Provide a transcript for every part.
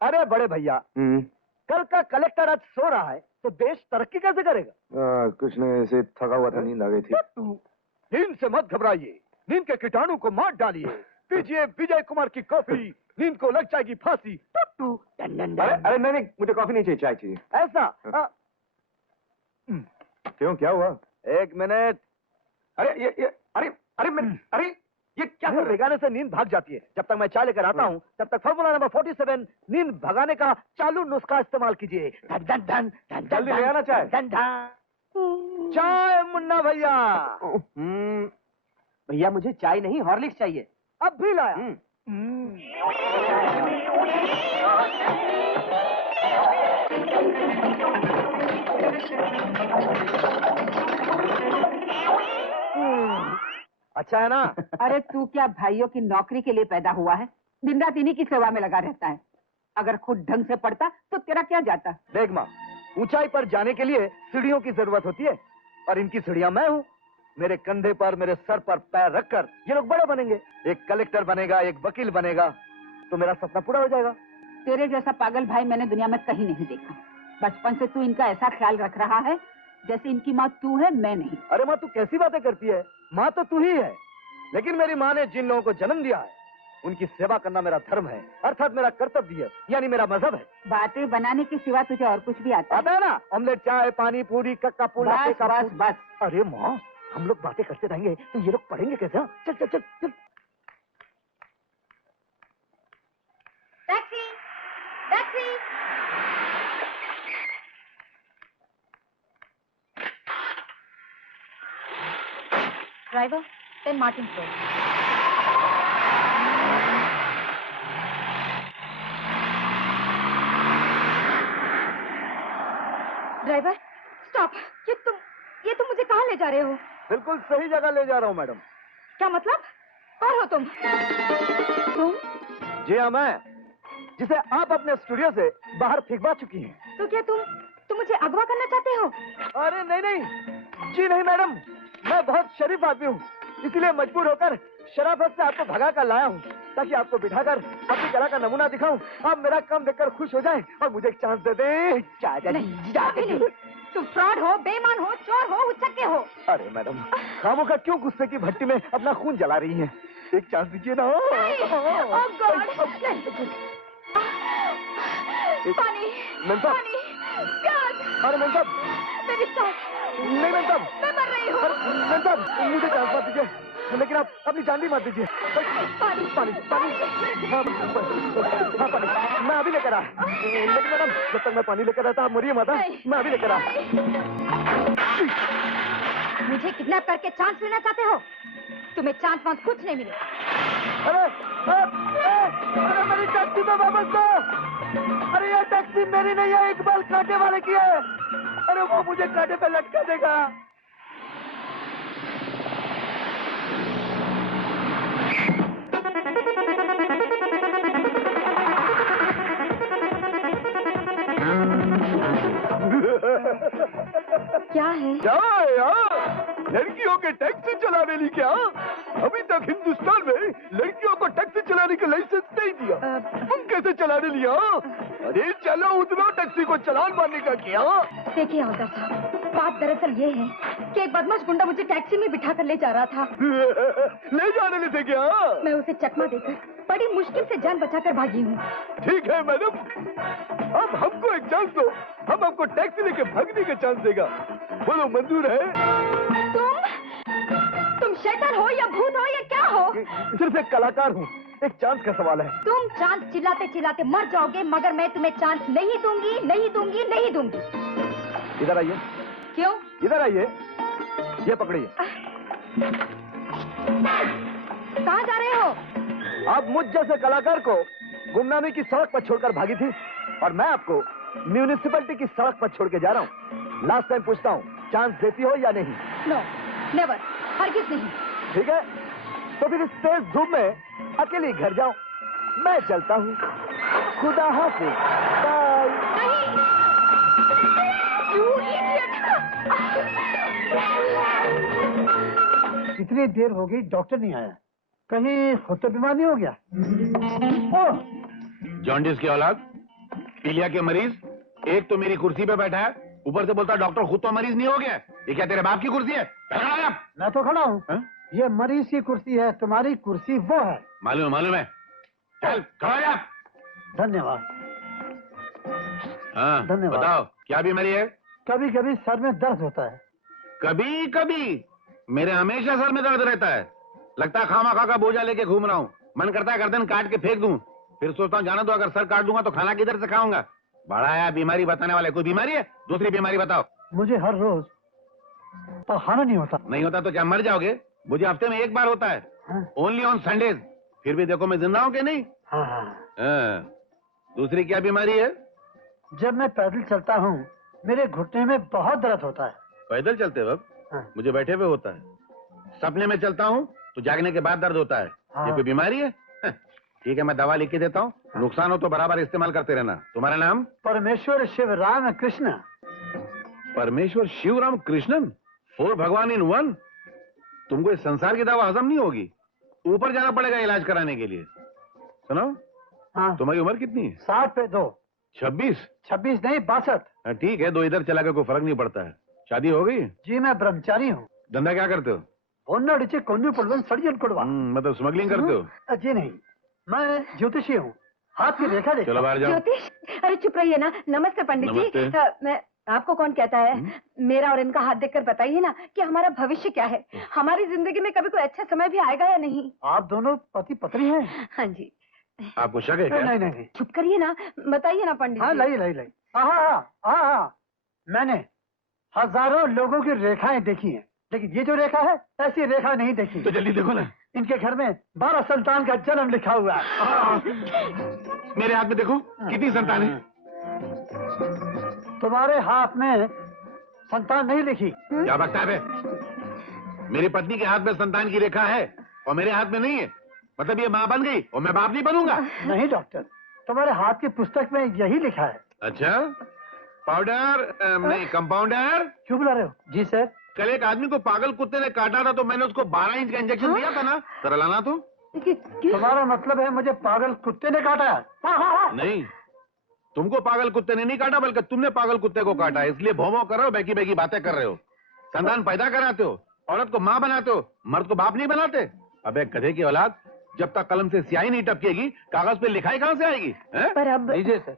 अरे बड़े भैया, कल का कलेक्टर आज सो रहा है तो देश तरक्की कैसे करेगा? कुछ नहीं, ऐसे थका हुआ था, नींद आ गई थी। नींद से मत घबराइए, नींद के कीटाणु को मार डालिए। पीजिए विजय कुमार की कॉफी, नींद को लग जाएगी फांसी। अरे नहीं, मुझे कॉफी नहीं चाहिए, चाय चाहिए। ऐसा? क्यों, क्या हुआ? एक मिनट। अरे ये क्या मुंह भिगाने से नींद भाग जाती है। जब तक मैं चाय लेकर आता हूँ तब तक फॉर्मूला नंबर 47 नींद भगाने का चालू नुस्खा इस्तेमाल कीजिए। जल्दी ले आना चाय। चाय मुन्ना भैया। भैया मुझे चाय नहीं, हॉर्लिक्स चाहिए। अब भी लाया। अच्छा है ना? अरे तू क्या भाइयों की नौकरी के लिए पैदा हुआ है? दिन रात इन्हीं की सेवा में लगा रहता है। अगर खुद ढंग से पढ़ता तो तेरा क्या जाता? देख माँ, ऊंचाई पर जाने के लिए सीढ़ियों की जरूरत होती है और इनकी सीढ़ियां मैं हूँ। मेरे कंधे पर, मेरे सर पर पैर रखकर ये लोग बड़े बनेंगे। एक कलेक्टर बनेगा, एक वकील बनेगा, तो मेरा सपना पूरा हो जाएगा। तेरे जैसा पागल भाई मैंने दुनिया में कहीं नहीं देखा। बचपन से तू इनका ऐसा ख्याल रख रहा है जैसे इनकी माँ तू है, मैं नहीं। अरे माँ, तू कैसी बातें करती है? माँ तो तू ही है, लेकिन मेरी माँ ने जिन लोगों को जन्म दिया है उनकी सेवा करना मेरा धर्म है, अर्थात मेरा कर्तव्य, यानी मेरा मजहब है। बातें बनाने के सिवा तुझे और कुछ भी आता है ना? ऑमलेट, चाय, पानी, पूरी, कक्का पूरी। बस। अरे माँ, हम लोग बातें करते रहेंगे तो ये लोग पढ़ेंगे कैसे? चल चल चल चल। Taxi, taxi. Driver, 10 Martin road. Driver, stop. ये तुम मुझे कहाँ ले जा रहे हो? बिल्कुल सही जगह ले जा रहा हूँ मैडम। क्या मतलब? कौन हो तुम? तुम? जी हाँ, मैं, जिसे आप अपने स्टूडियो से बाहर फेंकवा चुकी हैं। तो क्या तुम मुझे अगवा करना चाहते हो? अरे नहीं, जी नहीं मैडम, मैं बहुत शरीफ आदमी हूँ, इसीलिए मजबूर होकर शराफत से आपको भगा कर लाया हूँ ताकि आपको बिठाकर अपनी कला का नमूना दिखाऊं। आप मेरा काम देखकर खुश हो जाएं और मुझे एक चांस दे दें। नहीं, तुम फ्रॉड हो, बेईमान हो, चोर हो, उचक्के हो। अरे मैडम, खामोखा क्यों गुस्से की भट्टी में अपना खून जला रही हैं? एक चांस दीजिए ना। पानी, पानी, प्याज। अरे मैम साहब, मेरी सांस। नहीं मैम साहब, मैं मर रही हूँ। मैम साहब, मुझे चांस मत दीजिए, लेकिन आप अपनी जान भी मत दीजिए। पानी, पानी, पानी। हाँ पानी, मैं अभी लेकर आ। लेकिन मैडम, जब तक मैं पानी लेकर आता आप मरिए मत। मैं अभी लेकर आ। मुझे किडनैप करके चांस लेना चाहते हो? तुम्हें चांस वांस कुछ नहीं मिले। अरे मेरी टैक्सी में वापस दो। अरे ये टैक्सी मेरी नहीं है, इकबाल कांटे वाले की है। अरे वो मुझे कांटे पे लटका देगा। क्या है? क्या लड़कियों के टैक्सी चलाने ली क्या? अभी तक हिंदुस्तान में लड़कियों को टैक्सी चलाने का लाइसेंस नहीं दिया। तुम कैसे चलाने लिया? अरे चलो उतरो, टैक्सी को चालान मारने का किया। देखिए हवलदार साहब, बात दरअसल ये है कि एक बदमाश गुंडा मुझे टैक्सी में बिठा कर ले जा रहा था। ले जाने लेते क्या? मैं उसे चकमा देकर बड़ी मुश्किल से जान बचाकर भागी हूँ। ठीक है मैडम, अब हमको एक चांस दो, हम आपको टैक्सी लेके भागने का चांस देगा। बोलो मंजूर है? तुम शैतान हो या भूत हो या क्या हो? सिर्फ एक कलाकार हूँ, एक चांस का सवाल है। तुम चांस चिल्लाते चिल्लाते मर जाओगे, मगर मैं तुम्हें चांस नहीं दूंगी, नहीं दूंगी, नहीं दूंगी। इधर आइए। क्यों? इधर आइए, ये पकड़िए। कहाँ जा रहे हो? आप मुझ जैसे कलाकार को गुमनामी की सड़क पर छोड़कर भागी थी और मैं आपको म्यूनिसिपैलिटी की सड़क पर छोड़ के जा रहा हूँ। लास्ट टाइम पूछता हूँ, चांस देती हो या नहीं? नो, नेवर, हरगिज़ नहीं। ठीक है, तो फिर इस तेज धूप में अकेली घर जाओ, मैं चलता हूँ। खुदा हाफिज, बाय। नहीं, you idiot! कितनी देर हो गई, डॉक्टर नहीं आया? कहीं खुद तो बीमार नहीं हो गया? ओह, जॉन्डिस की औलाद, पीलिया के मरीज, एक तो मेरी कुर्सी पे बैठा है, ऊपर से बोलता डॉक्टर खुद तो मरीज नहीं हो गया। ये क्या तेरे बाप की कुर्सी है? खड़ा है आप। मैं तो खड़ा हूँ। हाँ? ये मरीज की कुर्सी है, तुम्हारी कुर्सी वो है। मालूम है। चल खड़ा है आप। धन्यवाद। हाँ धन्यवाद। बताओ क्या बीमारी है? कभी कभी सर में दर्द होता है। कभी कभी? मेरे हमेशा सर में दर्द रहता है। लगता है खामा खा का बोझा लेके घूम रहा हूँ। मन करता है गर्दन काट के फेंक दूं, फिर सोचता हूँ जाना दो, अगर सर काट दूंगा तो खाना किधर से खाऊंगा। बड़ा है बीमारी बताने वाले। कोई बीमारी है? दूसरी बीमारी बताओ। मुझे हर रोज पखाना नहीं होता। नहीं होता तो क्या मर जाओगे? मुझे हफ्ते में एक बार होता है, ओनली ऑन संडेज। फिर भी देखो मैं जिंदा हूँ कि नहीं। हाँ। दूसरी क्या बीमारी है? जब मैं पैदल चलता हूँ मेरे घुटने में बहुत दर्द होता है। पैदल चलते वक्त? मुझे बैठे हुए होता है। सपने में चलता हूँ तो जागने के बाद दर्द होता है। ये कोई बीमारी है? ठीक है मैं दवा लिख के देता हूँ, नुकसान हो तो बराबर इस्तेमाल करते रहना। तुम्हारा नाम? परमेश्वर शिव राम कृष्ण। परमेश्वर शिव राम कृष्णन, 4 भगवान इन 1। तुमको इस संसार की दवा हजम नहीं होगी, ऊपर जाना पड़ेगा इलाज कराने के लिए। सुनो, हाँ। तुम्हारी उम्र कितनी है? 60 पे 2। 26? 26 नहीं 62। ठीक है, 2 इधर चला के कोई फर्क नहीं पड़ता है। शादी हो गई? जी मैं ब्रह्मचारी हूँ। धंधा क्या करते हो? मतलब स्मगलिंग करते हो? जी नहीं, मैं ज्योतिषी हूँ, हाथ की रेखा देखता चलो हूँ। बाहर जाओ। ज्योतिष, अरे चुप रहिए ना। नमस्ते पंडित जी। नमस्ते। मैं आपको कौन कहता है? मेरा और इनका हाथ देखकर बताइए ना कि हमारा भविष्य क्या है। हमारी जिंदगी में कभी कोई अच्छा समय भी आएगा या नहीं? आप दोनों पति पत्नी हैं? हाँ जी। आपको शक है क्या? नहीं नहीं नहीं। चुप करिए ना, बताइए ना पंडित हाँ जी। लाई। हाँ, मैंने हजारों लोगों की रेखाएं देखी हैं, लेकिन ये जो रेखा है ऐसी रेखा नहीं देखी। तो जल्दी देखो ना। इनके घर में 12 संतान का जन्म लिखा हुआ है। मेरे हाथ में देखो कितनी संतान है। तुम्हारे हाथ में संतान नहीं लिखी। क्या बकता है? मेरी पत्नी के हाथ में संतान की रेखा है और मेरे हाथ में नहीं है। मतलब ये माँ बन गई और मैं बाप नहीं बनूंगा? नहीं डॉक्टर, तुम्हारे हाथ की पुस्तक में यही लिखा है। अच्छा, पाउडर नहीं कंपाउंडर। क्यों बुला रहे हो? जी सर। कल एक आदमी को पागल कुत्ते ने काटा था तो मैंने उसको 12 इंच का इंजेक्शन दिया था ना। जरा लाना तो। तुम्हारा मतलब है मुझे पागल कुत्ते ने काटा है? नहीं, तुमको पागल कुत्ते ने नहीं काटा बल्कि तुमने पागल कुत्ते को काटा है, इसलिए भौं कर रहे हो, बैकी बैकी बातें कर रहे हो। संतान पैदा कराते हो, औरत को माँ बनाते हो, मर्द को बाप नहीं बनाते। अबे गधे की औलाद, जब तक कलम से स्याही नहीं टपकेगी कागज पे लिखाई कहाँ से आएगी? पर अब लीजिए सर।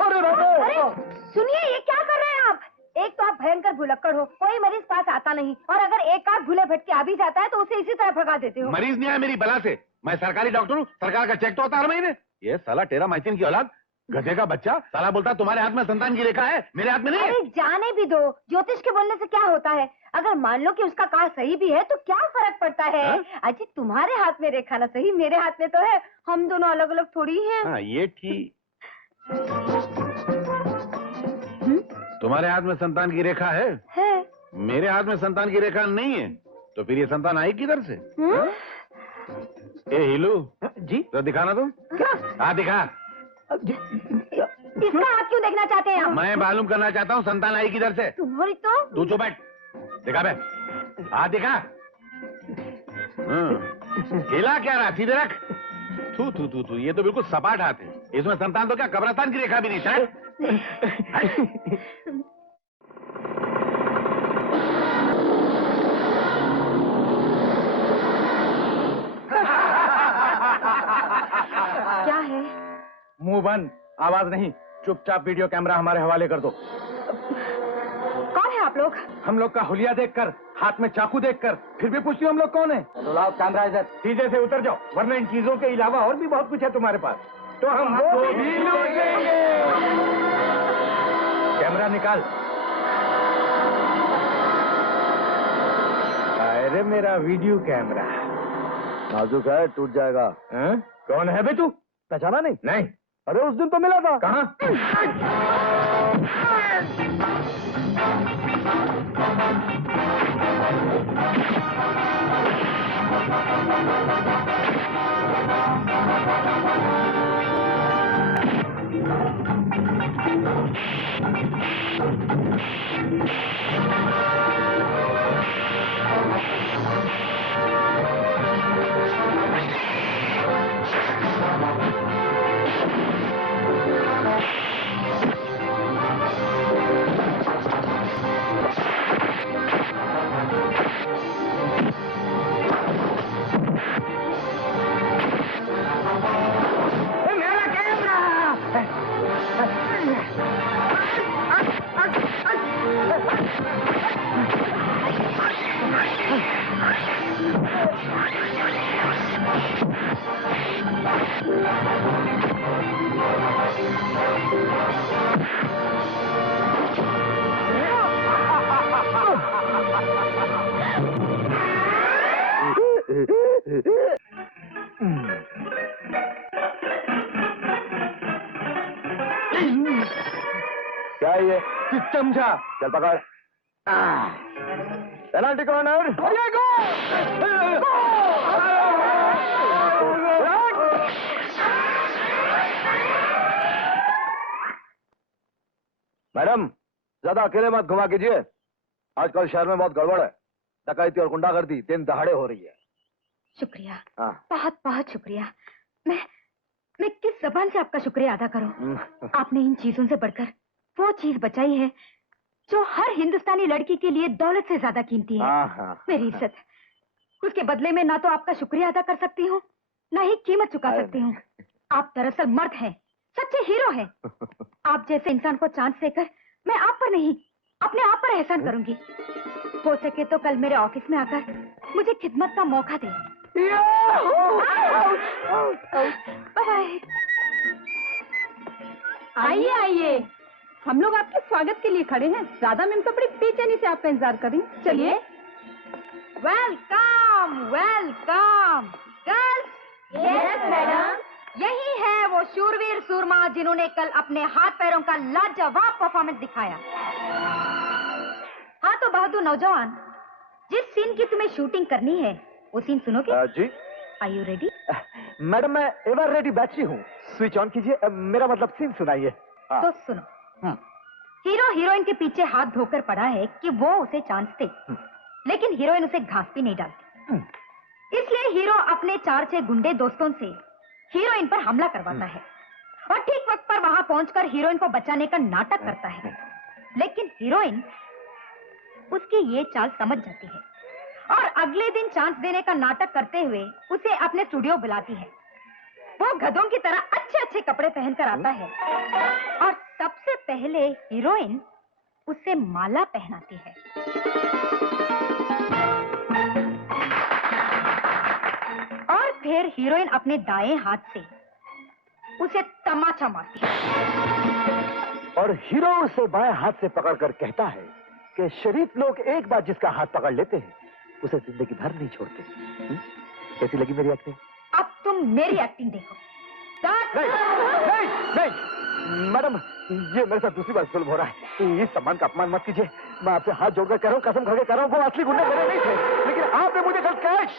अरे सुनिए, ये क्या कर रहे हैं आप? एक तो आप भयंकर भुलक्कड़ हो, कोई मरीज पास आता नहीं, और अगर एक आध भूले भटके आ भी जाता है तो उसे इसी तरह भगा देते हो। मरीज नहीं आया मेरी बला से, मैं सरकारी डॉक्टर हूँ, सरकार का चेक तो होता हर महीने। ये साला टेरा माइचिन की औलाद, गधे का बच्चा, साला बोलता तुम्हारे हाथ में संतान की रेखा है, मेरे हाथ में नहीं है। अरे जाने भी दो, ज्योतिष के बोलने से क्या होता है? अगर मान लो कि उसका कहा सही भी है तो क्या फर्क पड़ता है? अजी तुम्हारे हाथ में रेखा ना सही, मेरे हाथ में तो है, हम दोनों अलग अलग थोड़ी हैं। हाँ ये ठीक। तुम्हारे हाथ में संतान की रेखा है, मेरे हाथ में संतान की रेखा नहीं है, तो फिर ये संतान आई किधर से? ए हिलू जी तो दिखाना तुम। हाँ दिखा। इसका हाथ क्यों देखना चाहते हैं आप? मैं मालूम करना चाहता हूँ संतान आई किधर से। तुम्हारी तो तू चुप बैठ, दिखा बे, हाथ दिखा। हिला क्या रहा, सीधे रख। तू तू तू तू, ये तो बिल्कुल सपाट हाथ है, इसमें संतान तो क्या कब्रिस्तान की रेखा भी नहीं। चल क्या है? मुंह बंद, आवाज नहीं, चुपचाप वीडियो कैमरा हमारे हवाले कर दो। कौन है आप लोग? हम लोग का हुलिया देखकर, हाथ में चाकू देखकर, फिर भी पूछती हो हम लोग कौन है? तो लाओ कैमरा इधर, सीधे से उतर जाओ, वरना इन चीजों के अलावा और भी बहुत कुछ है तुम्हारे पास, तो हम वो भी लूट लेंगे। कैमरा निकाल। अरे मेरा वीडियो कैमरा नाजुक है, टूट जाएगा। कौन है बे तू? पहचाना नहीं? नहीं। अरे उस दिन तो मिला था। कहाँ? है ये? चमचा, चल पकड़। Penalty corner. मैडम, ज्यादा अकेले मत घुमा कीजिए। आजकल शहर में बहुत गड़बड़ है, डकैती और गुंडागर्दी दिन दहाड़े हो रही है। शुक्रिया, हाँ। बहुत बहुत शुक्रिया। मैं किस जबान से आपका शुक्रिया अदा करूं? आपने इन चीजों से बढ़कर वो चीज बचाई है जो हर हिंदुस्तानी लड़की के लिए दौलत से ज्यादा कीमती है। मेरी इज्जत। उसके बदले में ना तो आपका शुक्रिया अदा कर सकती हूँ, ना ही कीमत चुका सकती हूँ। आप दरअसल मर्द हैं, सच्चे हीरो हैं। आप जैसे इंसान को चांस देकर मैं आप पर नहीं, अपने आप पर एहसान करूंगी। हो सके तो कल मेरे ऑफिस में आकर मुझे खिदमत का मौका दें। बाय। आइए आइए, हम लोग आपके स्वागत के लिए खड़े हैं। राधा मैम सब बड़ी बेचैनी से आपका इंतजार कर रही हैं। चलिए। Welcome welcome girls. Yes madam. यही है वो शूरवीर सूरमा जिन्होंने कल अपने हाथ पैरों का लाजवाब परफॉर्मेंस दिखाया। हाँ तो बहादुर नौजवान, जिस सीन की तुम्हें शूटिंग करनी है वो सीन सुनोगे? जी। Are you ready? मैडम, मैं एवर रेडी बैटरी हूँ। स्विच ऑन कीजिए, मेरा मतलब सीन सुनाइए। तो सुनो। हीरो हीरोइन के पीछे हाथ धोकर पड़ा है कि वो उसे चांस दे, लेकिन हीरोइन उसे घास भी नहीं डालती। इसलिए हीरो अपने 4-6 गुंडे दोस्तों से हीरोइन पर हमला करवाता है और ठीक वक्त पर वहां पहुंचकर हीरोइन को बचाने का नाटक करता है। लेकिन हीरोइन उसकी ये चाल समझ जाती है और अगले दिन चांस देने का नाटक करते हुए उसे अपने स्टूडियो बुलाती है। वो गधों की तरह अच्छे अच्छे कपड़े पहनकर आता है और सबसे पहले हीरोइन उसे माला पहनाती है। और फिर हीरोइन अपने दाएं हाथ से उसे तमाचा मारती है। और हीरो उसे बाएं हाथ से पकड़कर कहता है कि शरीफ लोग एक बार जिसका हाथ पकड़ लेते हैं उसे जिंदगी भर नहीं छोड़ते। कैसी लगी मेरी एक्टिंग? अब तुम मेरी एक्टिंग देखो। नहीं, नहीं, नहीं। मैडम, ये मेरे साथ दूसरी बार जुल्म हो रहा है। इस सम्मान का अपमान मत कीजिए। मैं आपसे हाथ जोड़कर कह रहा हूँ, कसम खाकर कह रहा हूँ, वो असली गुंडे मेरे नहीं थे, लेकिन आपने मुझे कल कैश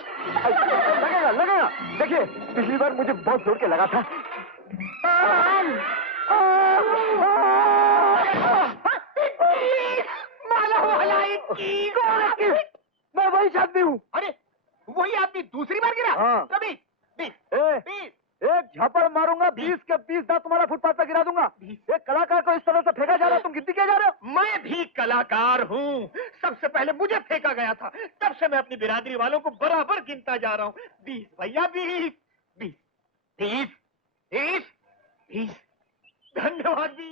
लगेगा लगेगा। देखिए, पिछली बार मुझे बहुत जोर के लगा था। मैं वही आदमी हूँ। अरे वही आदमी दूसरी बार गिरा? हाँ। कभी एक झापड़ मारूंगा, 20 के 20 दांत तुम्हारा फुटपाथ पर गिरा दूंगा। एक कलाकार को इस तरह से फेंका जा रहा है, तुम गिनती किया जा रहे हो? मैं भी कलाकार हूँ। सबसे पहले मुझे फेंका गया था, तब से मैं अपनी बिरादरी वालों को बराबर गिनता जा रहा हूँ। 20 भैया, 20 20 20 20 20। धन्यवाद 20।